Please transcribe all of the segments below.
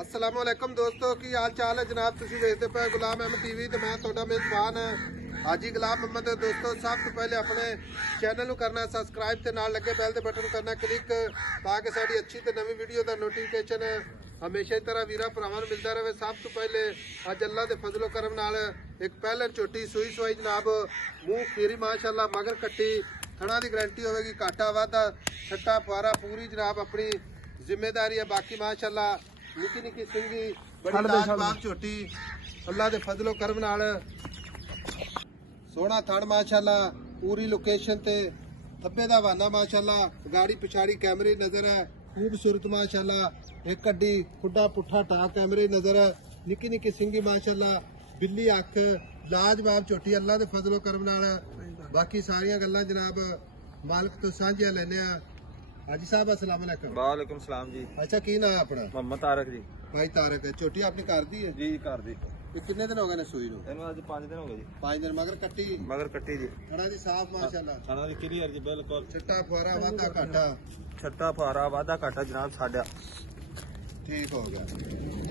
अस्सलामुअलैकुम दोस्तों की हाल चाल है जनाब। तुम देखते पे गुलाम अहमद टीवी तो मैं थोड़ा मेजबान हाजी गुलाम अहमद। दोस्तों सब तो पहले अपने चैनल करना सबसक्राइब ते नाल लगे बैल के बटन करना क्लिक ताकि साड़ी अच्छी तो नवी वीडियो का नोटिफिकेशन हमेशा ही तरह वीर भरावां मिलता रहे। सब तो पहले अज अल्लाह के फजलो करम नाल एक पहले झोटी सूई सवाई जनाब मूँह खीरी माशाअल्लाह मगर कट्टी थणा की गारंटी होगी। काटा वाधा छट्टा फुआरा पूरी जनाब अपनी जिम्मेदारी है। बाकी माशाअल्लाह निकी निकी सिंगी बड़ी लाजवाब झोटी अल्लाह के फजलो करम नाल सोहना थड़ माशाअल्लाह पूरी लोकेशन ते थब्बे दा वाना माशाअल्लाह गाड़ी पिछाड़ी कैमरे नजर है खूबसूरत माशाअल्लाह एक कड्डी खुड्डा पुट्ठा टाप कैमरे नजर है निकी निकी सिंगी माशाअल्लाह बिल्ली अख लाजवाब झोटी अल्लाह के फजलो करम नाल। बाकी सारिया गल्लां जनाब मालिक तो सांझियां लैने हाजी साहब अस्सलाम वालेकुम। वालेकुम सलाम जी। अच्छा की नाम है अपना? मोहम्मद तारक जी। भाई तारक है छोटी आपने कर दी है जी कर दी। ये कितने दिन हो गए ने सूई नु? ਇਹਨੂੰ ਅੱਜ 5 ਦਿਨ ਹੋ ਗਏ ਜੀ। 5 दिन मगर कट्टी ਮਗਰ ਕੱਟੀ ਜੀ। थड़ा जी साफ माशाल्लाह ਖਾਣਾ ਦੀ ਕਲੀਅਰ ਜੀ ਬਿਲਕੁਲ। छट्टा फुआरा वाधा घाटा ਛੱਟਾ ਫਾਰਾ ਵਾਧਾ ਘਾਟਾ ਜਨਾਬ ਸਾਡਾ ठीक हो गया।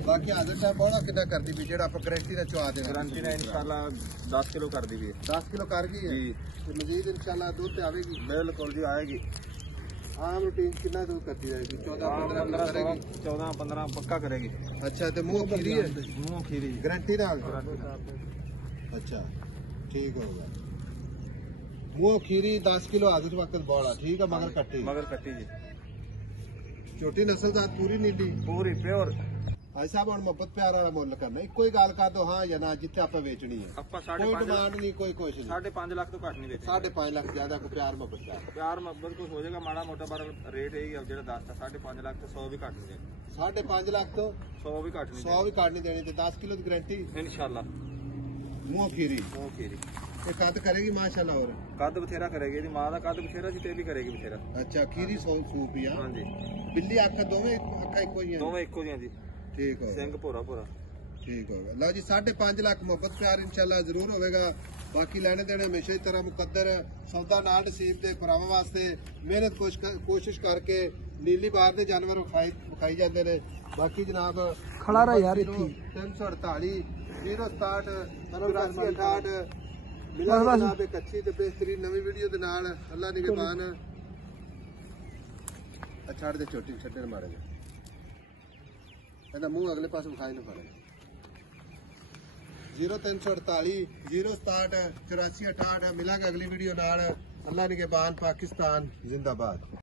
बाकी हाजिर साहब बड़ा कितना करती भी जेड़ा आप गारंटी ना चुआ देना ਗਰੰਟੀ ਨਾਲ ਇਨਸ਼ਾਅੱਲਾ 10 किलो कर दी भी 10 किलो कर गई है जी। तो मजीद इंशाल्लाह दूध पे आवेगी बिल्कुल जी आएगी। आम रूटीन कितना दूध करती रहेगी? 14-15 किलो करेगी 14-15 पक्का करेगी। अच्छा तो मुंह खीरी है ਮੂੰਹ ਖੀਰੀ गारंटी ना अच्छा ठीक होगा। मुंह खीरी 10 किलो हाजिर वक्त बड़ा ठीक है मगर कट्टी ਮਗਰ ਕੱਟੀ ਜੀ छोटी नस्ल ਦਾ पूरी नीली ਪੂਰੀ ਪਿਓਰ। भाई साहब हम मोहब्बत प्यार वाला मुल करना एक कोई गल कर दो हाँ या ना जिथे आप बेचनी है ਆਪਾਂ कोई डिमांड नहीं कोई कुछ नहीं 5.5 ਲੱਖ ਤੋਂ ਘੱਟ ਨਹੀਂ ਵੇਚਦੇ। 5.5 लाख ज्यादा को प्यार मोहब्बत का ਪਿਆਰ ਮੁਹੱਬਤ ਕੁਝ ਹੋ ਜਾਏਗਾ ਮਾੜਾ ਮੋਟਾ ਪਰ ਰੇਟ ਇਹੀ ਆ ਜਿਹੜਾ ਦੱਸਦਾ 5.5 ਲੱਖ ਤੋਂ 100 ਵੀ ਘੱਟ ਨਹੀਂ ਦੇਣਾ। 5.5 लाख तो 100 ਵੀ ਘੱਟ ਨਹੀਂ 100 भी काट नहीं देनी 10 किलो की गारंटी ਦੇਣੀ ਇਨਸ਼ਾਅੱਲਾ। मुंह खीरी ਮੂੰਹ ਖੀਰੀ ये कद करेगी माशाल्लाह और ਕੱਦ ਬਥੇਰਾ ਕਰੇਗੀ। ਇਹਦੀ ਮਾਂ ਦਾ ਕੱਦ ਬਥੇਰਾ ਜੀ ਤੇ ਵੀ ਕਰੇਗੀ ਬਥੇਰਾ। अच्छा खीरी सूप ही हाँ ਹਾਂਜੀ बिल्ली आखा दोवें आखा एक ही है ਦੋਵੇਂ ਇੱਕੋ ਜਿਹੀਆਂ ਜੀ। ठीक हो ਸਿੰਘ ਭੋਰਾ ਭੋਰਾ ठीक होगा। लो जी 5.5 लाख मोहब्बत प्यार इंशाल्लाह जरूर होगा। बाकी लेने देने हमेशा ही तरह मुकद्दर सौदा ना नसीब के भरावां वास्ते मेहनत कोशिश करके नीली बार के जानवर विखाई जाते हैं। बाकी जनाब खड़ा रहा यार 348 067 84 मिला जनाब एक अच्छी ते बेहतरीन नवी वीडियो के नाल अल्लाह निगहबान। छड़ दे छोटी छड्डे मारे कहना मुंह अगले पास विखाई ना पड़े 0348 067 84 68 मिलांगे अगली वीडियो नाल। अल्लाह निगहबान पाकिस्तान जिंदाबाद।